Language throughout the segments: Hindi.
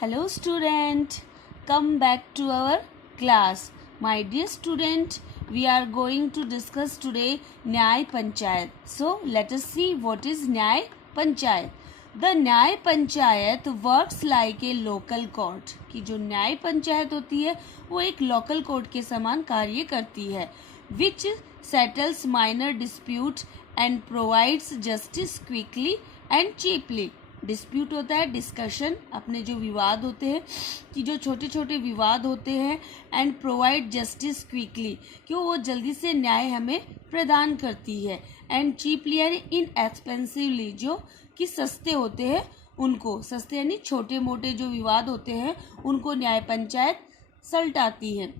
Hello student, come back to our class. My dear student, we are going to discuss today Nyay Panchayat. So let us see what is Nyay Panchayat. The Nyay Panchayat works like a local court. कि जो न्याय पंचायत होती है वो एक लोकल कोर्ट के समान कार्य करती है. Which settles minor dispute and provides justice quickly and cheaply. Dispute होता है डिस्कशन, अपने जो विवाद होते हैं कि जो छोटे छोटे विवाद होते हैं, एंड प्रोवाइड जस्टिस क्विकली, क्यों वो जल्दी से न्याय हमें प्रदान करती है, एंड चीपली यानी इनएक्सपेंसिवली, जो कि सस्ते होते हैं उनको, सस्ते यानी छोटे मोटे जो विवाद होते हैं उनको न्याय पंचायत सलटाती है.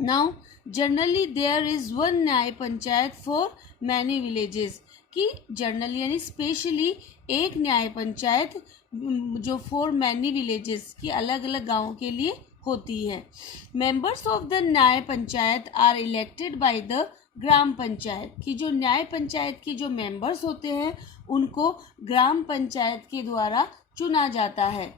Now generally there is one nyaya panchayat for many villages, कि जनरली यानी स्पेशली एक न्याय पंचायत जो फॉर मैनी विलेजेस की अलग अलग गाँवों के लिए होती है. Members of the nyaya panchayat are elected by the gram panchayat, की जो न्याय पंचायत के जो मेंबर्स होते हैं उनको ग्राम पंचायत के द्वारा चुना जाता है.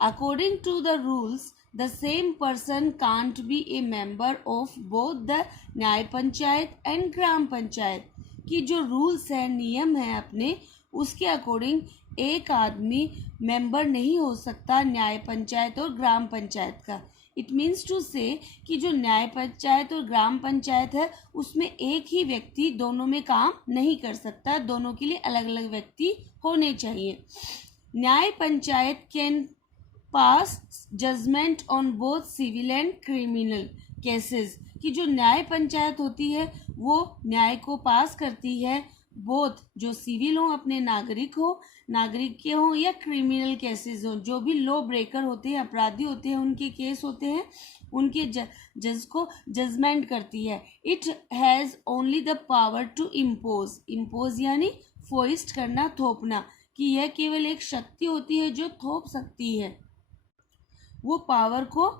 According to the rules the same person can't be a member of both the न्याय पंचायत and ग्राम पंचायत, की जो रूल्स है नियम है अपने उसके अकॉर्डिंग एक आदमी मेंबर नहीं हो सकता न्याय पंचायत और ग्राम पंचायत का. इट मीन्स टू से कि जो न्याय पंचायत और ग्राम पंचायत है उसमें एक ही व्यक्ति दोनों में काम नहीं कर सकता, दोनों के लिए अलग अलग व्यक्ति होने चाहिए. Nyaya panchayat can pass judgment on both civil and criminal cases, की जो न्याय पंचायत होती है वो न्याय को पास करती है बोथ जो सिविल हो, अपने नागरिक के हो, या क्रिमिनल केसेस हो, जो भी लॉ ब्रेकर होते हैं, अपराधी होते हैं, उनके केस होते हैं, उनके जज को जजमेंट करती है. It has only the power to impose यानी फोइस्ट करना, थोपना, कि यह केवल एक शक्ति होती है जो थोप सकती है, वो पावर को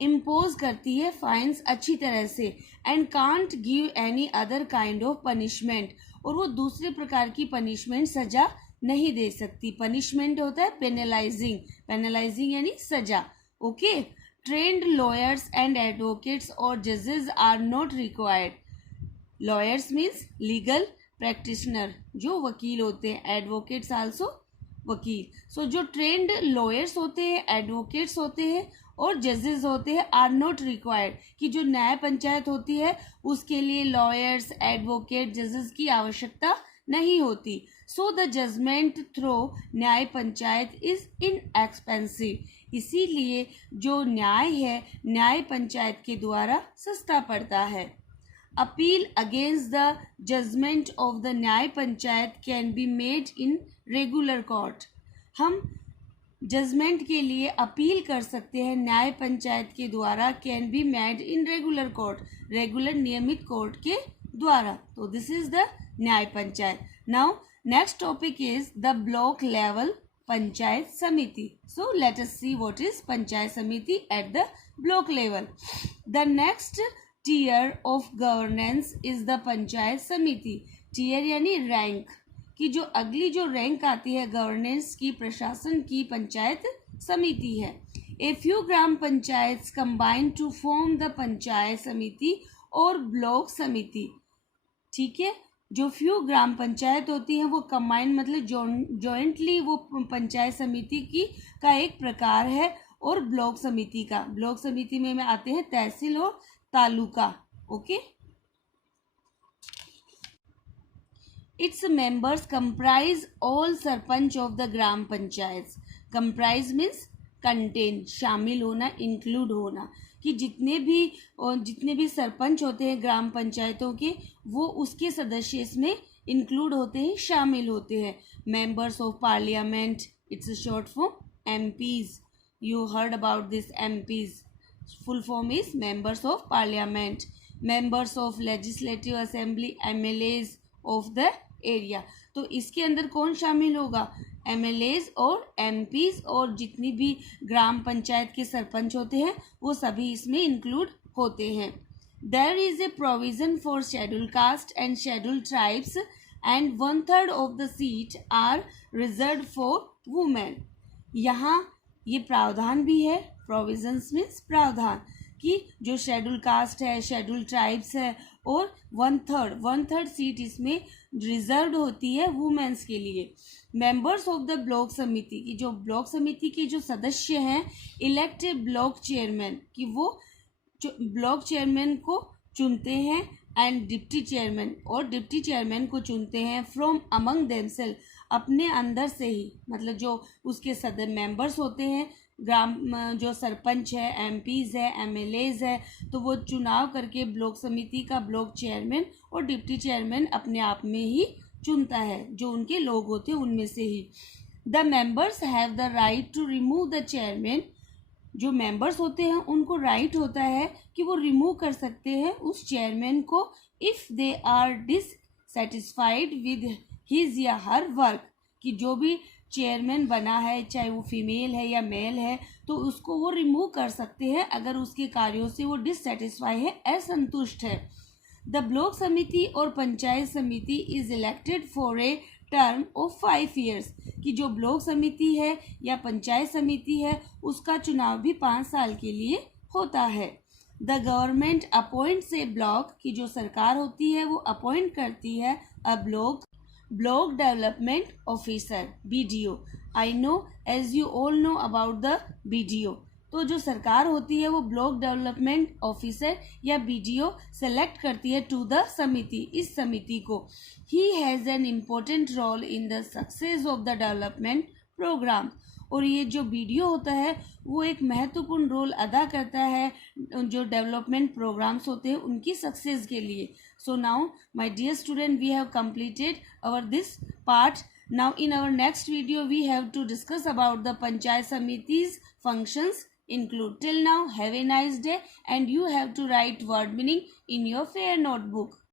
इम्पोज करती है फाइन्स अच्छी तरह से. And can't give any other kind of punishment, और वो दूसरे प्रकार की पनिशमेंट सजा नहीं दे सकती. पनिशमेंट होता है पेनलाइजिंग यानी सजा. Okay. Trained lawyers and advocates और जजेस are not required. Lawyers means legal practitioner, जो वकील होते हैं, एडवोकेट्स आल्सो वकील. सो जो ट्रेंड लॉयर्स होते हैं, एडवोकेट्स होते हैं और जजेस होते हैं आर नॉट रिक्वायर्ड, कि जो न्याय पंचायत होती है उसके लिए लॉयर्स, एडवोकेट, जजेस की आवश्यकता नहीं होती. सो द जजमेंट थ्रू न्याय पंचायत इज इनएक्सपेंसिव, इसीलिए जो न्याय है न्याय पंचायत के द्वारा सस्ता पड़ता है. Appeal against the judgment of the nyaya panchayat can be made in regular court. हम जजमेंट के लिए अपील कर सकते हैं न्याय पंचायत के द्वारा, can be made in regular court, regular नियमित कोर्ट के द्वारा. तो this is the nyaya panchayat. Now next topic is the block level panchayat samiti. So let us see what is panchayat samiti at the block level. The next tier of governance is the panchayat samiti. Tier यानी रैंक, कि जो अगली जो रैंक आती है गवर्नेंस की, प्रशासन की, पंचायत समिति है. A few gram panchayat combine to form the panchayat samiti और ब्लॉक समिति. ठीक है, जो फ्यू ग्राम पंचायत होती है वो कंबाइन मतलब जॉइंटली वो पंचायत समिति की का एक प्रकार है, और ब्लॉक समिति में आते हैं तहसील और taluka. Okay. Its members comprise all sarpanch of the gram panchayat. comprise means contain, शामिल होना, include होना, कि जितने भी सरपंच होते हैं ग्राम पंचायतों के वो उसके सदस्य इसमें इंक्लूड होते हैं, शामिल होते हैं. members of parliament, it's a short form MPs. you heard about this MPs. full form is members of parliament. members of legislative assembly, MLAs of the area. तो इसके अंदर कौन शामिल होगा? MLAs और MPs, और जितनी भी ग्राम पंचायत के सरपंच होते हैं वो सभी इसमें इंक्लूड होते हैं. There is a provision for schedule caste and schedule tribes and 1/3 of the seat are reserve for women. यहाँ ये प्रावधान भी है, प्रोविजंस मीन्स प्रावधान, कि जो शेड्यूल कास्ट है, शेड्यूल ट्राइब्स है, और 1/3 सीट इसमें रिजर्व होती है वुमेन्स के लिए। मेंबर्स ऑफ द ब्लॉक समिति की, जो ब्लॉक समिति के जो सदस्य हैं, इलेक्ट ए ब्लॉक चेयरमैन, कि वो ब्लॉक चेयरमैन को चुनते हैं, एंड डिप्टी चेयरमैन, और डिप्टी चेयरमैन को चुनते हैं फ्रॉम अमंग देमसेल्फ, अपने अंदर से ही, मतलब जो उसके सदस्य मेंबर्स होते हैं, ग्राम जो सरपंच है, एमपीज है, एमएलएज है, तो वो चुनाव करके ब्लॉक समिति का ब्लॉक चेयरमैन और डिप्टी चेयरमैन अपने आप में ही चुनता है, जो उनके लोग होते हैं उनमें से ही। The members have the right to remove the chairman, जो मेंबर्स होते हैं उनको राइट होता है कि वो रिमूव कर सकते हैं उस चेयरमैन को, if they are dissatisfied with his या हर वर्क, कि जो भी चेयरमैन बना है, चाहे वो फीमेल है या मेल है, तो उसको वो रिमूव कर सकते हैं अगर उसके कार्यों से वो डिससेटिस्फाई है, असंतुष्ट है। द ब्लॉक समिति और पंचायत समिति is elected for a term of 5 years, कि जो ब्लॉक समिति है या पंचायत समिति है उसका चुनाव भी 5 साल के लिए होता है। The government appoints a block, की जो सरकार होती है वो अपॉइंट करती है a block development officer, BDO। I know as you all know about the BDO। तो जो सरकार होती है वो ब्लॉक डेवलपमेंट ऑफिसर या BDO सेलेक्ट करती है टू द समिति, इस समिति को। He has an important role in the success of the development programme, और ये जो BDO होता है वो एक महत्वपूर्ण रोल अदा करता है जो डेवलपमेंट प्रोग्राम्स होते हैं उनकी सक्सेस के लिए। So now my dear student, we have completed our this part. Now in our next video we have to discuss about the Panchayat Samiti's functions include. Till now, have a nice day, and you have to write word meaning in your fair notebook.